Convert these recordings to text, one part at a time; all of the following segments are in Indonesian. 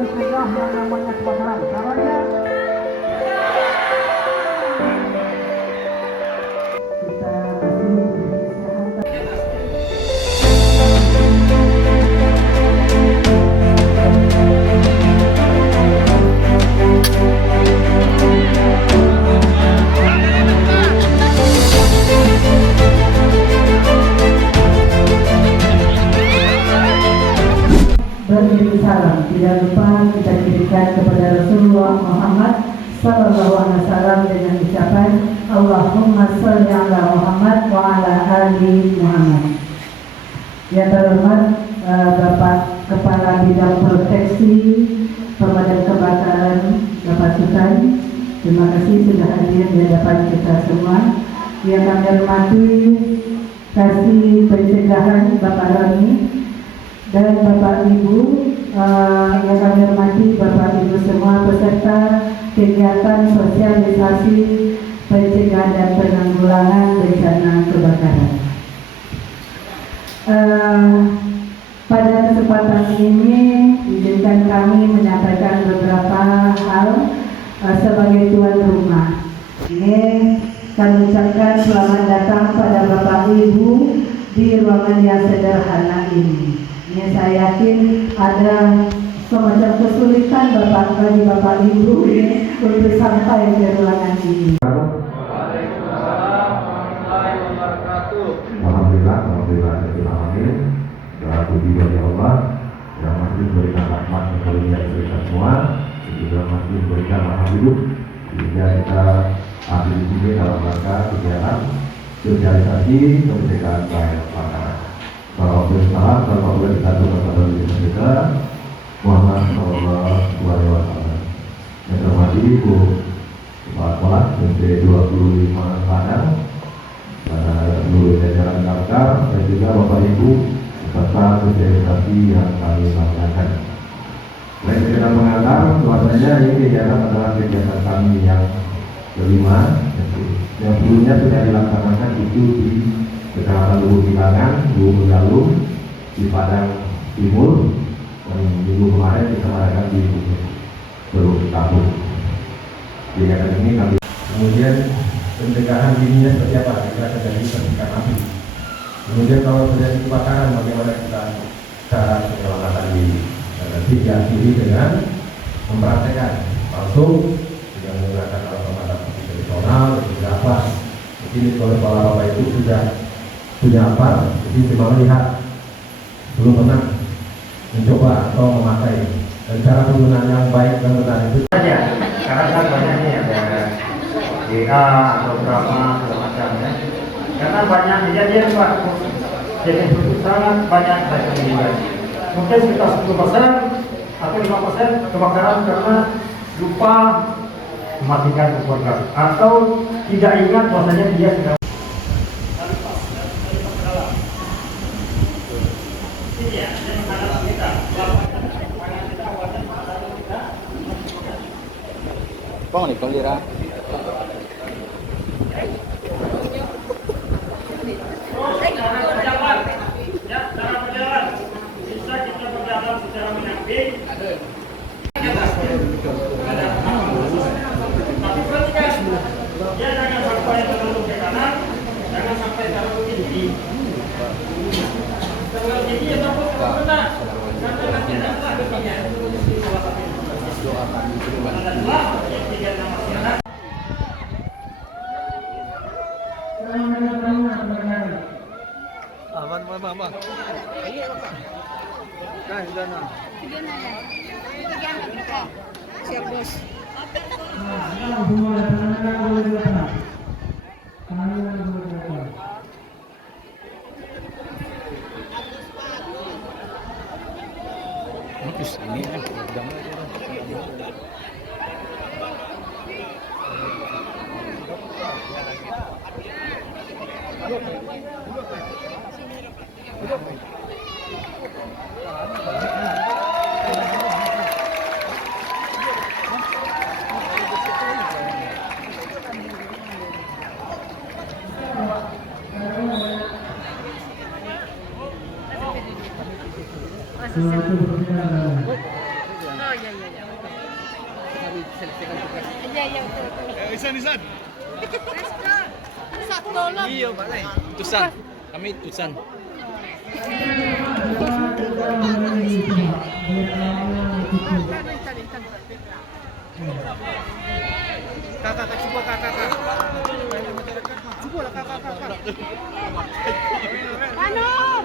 mencegah yang namanya kebakaran. Caranya kita berdiri salam. Tidak lupa kita kirimkan kepada Rasulullah Muhammad Sallallahu Alaihi Wasallam dengan ucapan Allahumma sholli ala Muhammad wa ala ali Muhammad. Yang terhormat Bapak Kepala Bidang Proteksi Pemadam Kebakaran Bapak Sultan, terima kasih sudah hadir di hadapan kita semua. Yang kami hormati Kasih Pencegahan Bapak Roni dan Bapak Ibu, yang kami hormati Bapak Ibu semua peserta kegiatan sosialisasi pencegahan dan penanggulangan bencana kebakaran. Pada kesempatan ini izinkan kami menyampaikan beberapa hal sebagai tuan rumah. Ini kami ucapkan selamat datang pada Bapak Ibu di ruangan yang sederhana ini. Ini saya yakin ada semacam kesulitan bagi Bapak Ibu untuk sampai ke ruangan ini. Alhamdulillah, dan puji bagi Allah yang masih memberikan rahmat dan karunia kepada kita semua, dan juga masih memberikan maha hidup sehingga kita hadir di sini dalam rangka kegiatan sosialisasi kemerdekaan berbakaran. Salam, salam kita kepada kita Muhammad Sallallahu Alaihi Wasallam. Yang terhormat Ibu Kepala Sekolah SD 25 Padang, seluruh jajaran Damkar dan juga Bapak Ibu serta sosialisasi yang kami laksanakan. Selain kegiatan pengantar, bahwasanya ini kegiatan adalah kegiatan kami yang kelima, yang sebelumnya sudah dilaksanakan itu di Kecamatan Luhur Bilangan, Luhur Galung, di Padang Timur, dan minggu kemarin kita mengadakan di Teluk Tabung. Kegiatan ini kami kemudian pencegahan dininya seperti apa jika terjadi percikan api. Kemudian kalau terjadi kebakaran bagaimana kita cara penyelamatan diri. Dan nanti diakhiri dengan mempraktekkan langsung dengan menggunakan alat pemadam api tradisional dan beberapa. Mungkin kalau kepala Bapak itu sudah punya apa, jadi cuma melihat, belum pernah mencoba atau memakai. Dan cara penggunaan yang baik dan benar itu saja. Karena kan banyaknya ada DA atau berapa segala macam ya. Karena banyak kejadian Pak, jadi sangat banyak kejadian. Mungkin sekitar 10% atau 5% kebakaran karena lupa mematikan kompor gas atau tidak ingat bahwasanya dia sedang Kok nih kalau dira? cara berjalan bisa kita berjalan secara menyamping. Tapi perhatikan, dia jangan sampai terlalu ke kanan, jangan sampai terlalu ke kiri. Terlalu kiri ya takut kena, karena nanti ada depannya. Aman. Siap bos. Ini Oh iya. selesaikan tugas. Iya, iya betul. Isan. Satu lah. Iya, Pak Lai. Tusan. Kami tusan. Kakak, coba kakak. Coba lah kakak. Anur.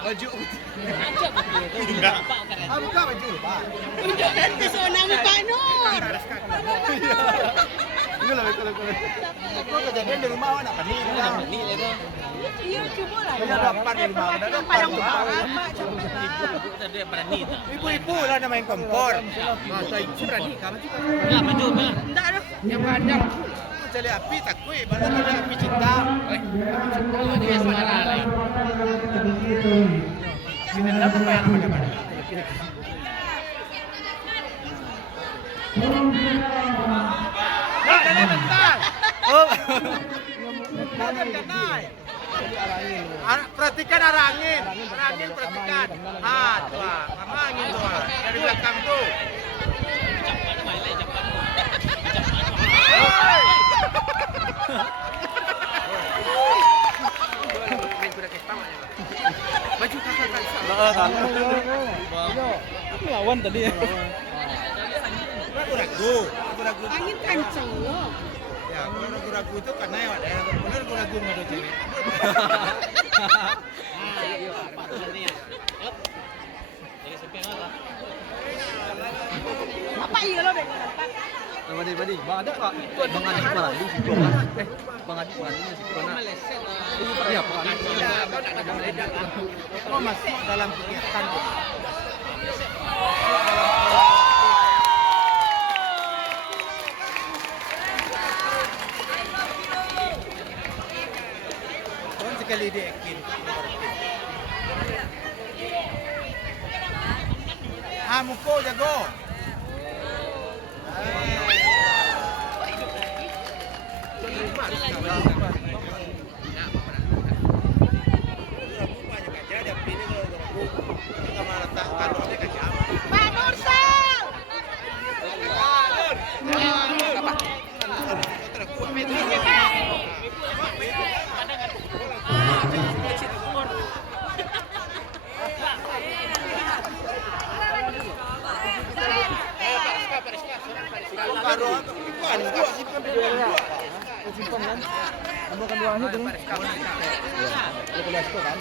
Baju. Enggak. Buka baju, Pak. Unjukkan pesona mu Pak Nur. Itu lah betul. Kok kejadian di rumah anak kan ini. Iya, coba lah. Punya dapat di rumah. Ada Padang Ibu-ibu lah yang main kompor. Si berani kamu juga. Enggak betul, Pak. Enggak ada. Yang banyak. Cari api takui, baru cari api cinta. Dia saudara lain. Sini lah apa yang namanya? Perhatikan arah angin. Perhatikan. Tuh, sama angin tuh. Dari belakang tuh. Baju kakak kan. Lawan tadi ya. Ragu. Angin kenceng loh. Ya, kalau ragu-ragu itu karena ya ada yang benar ragu nggak ada cewek. Apa iya lo bego? Badi, Bang ada Pak. Bang Adi Parandi si Corona. Bang Adi Parandi si Corona. Iya, Pak. Oh, masuk dalam kegiatan. Tuan sekali diekin. Muko jago. Pak Nur Sal.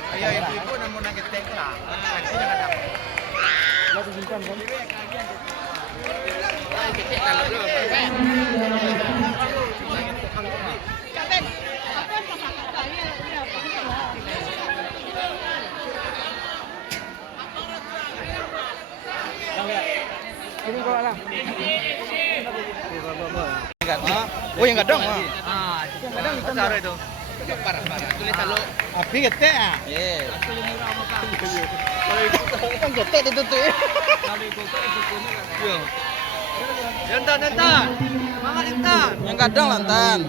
Ayo ibu-ibu namun nangkep lah. Nanti jangan dapat. Lalu simpan kan? Kalau lo ini kau lah. Oh yang gadang ah. Yang gadang itu cara itu. Parah. Tulis talo. Api gete ah. Iya. Kalau itu kan gete ditutup. Kalau itu iya. Entan. Mangan entan. Yang gadang lantan.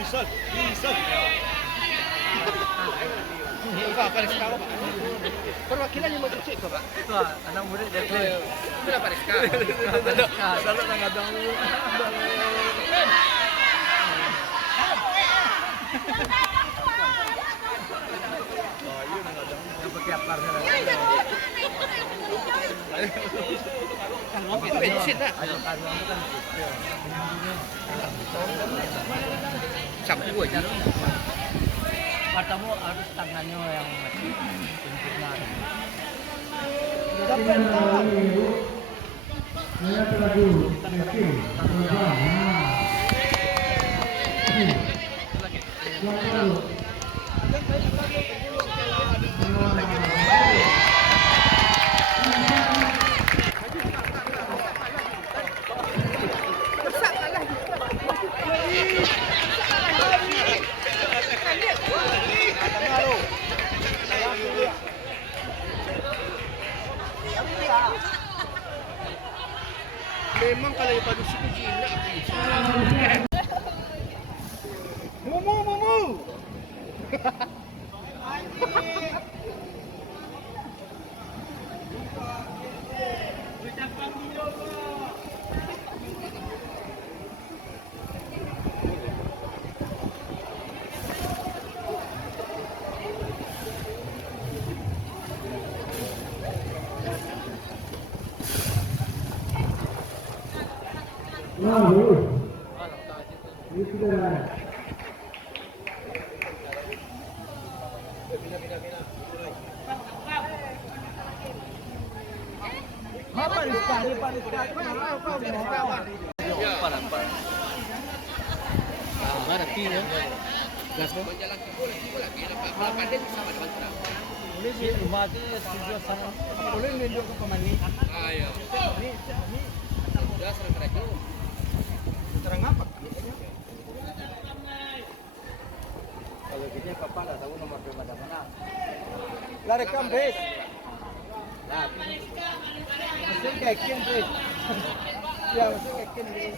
Isol. Pak, Paris kau, Pak. Perwakilan yang mau cuci itu, Pak. Itu anak murid dari itu lah Paris kau. Selalu nang gadang dulu. Oh, iya nang gadang. Yang pakai apar sana. Kan mau bensin dah. Ayo kan kan. Sapu aja. Matamu harus tangannya yang masih sempurna. Memang kalau ya pada suku Cina. Mumu. Boleh sih rumah tu studio sana. Boleh nunjuk ke pemani. Ayo. Sudah serang kerja. Serang apa? Kalau kita papa dah tahu nomor rumah mana. Lah rekam bes. Nah, mesin kekin bes. Ya, masuk kekin bes.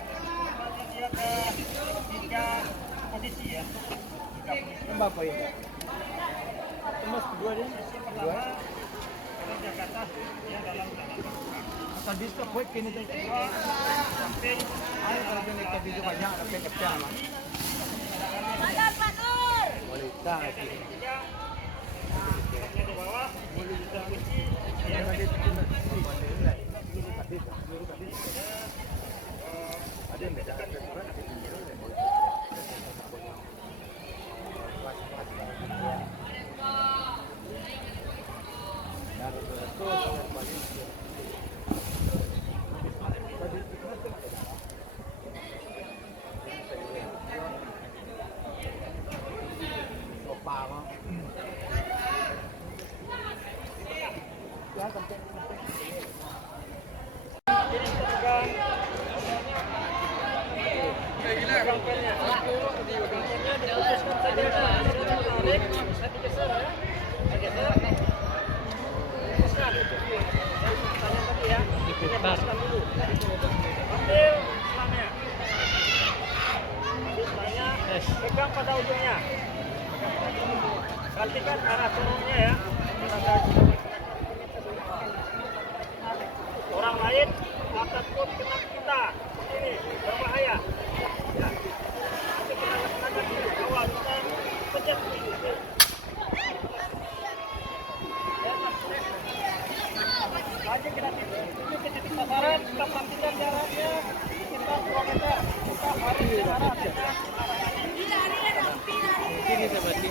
Tiga posisi ya. Berapa ya? Emas kedua dia. Dua. Jakarta yang dalam tadi stop buat kini tu. Sampai Ayo kalau dia naik video banyak tapi kecil mah. Padahal Pak Nur. Boleh tak lagi. di bawah boleh kita kunci. Yang tadi tu ada yang beda. Pegang pada ujungnya. Gantikan arah turunnya ya. Orang lain akan pun kena kita. Ini berbahaya. Ya. Nanti kita laksanakan di awal kita pencet ini. Lagi kita itu titik sasaran, kita pastikan jaraknya sekitar 2 meter. Kita harus jarak. Ini seperti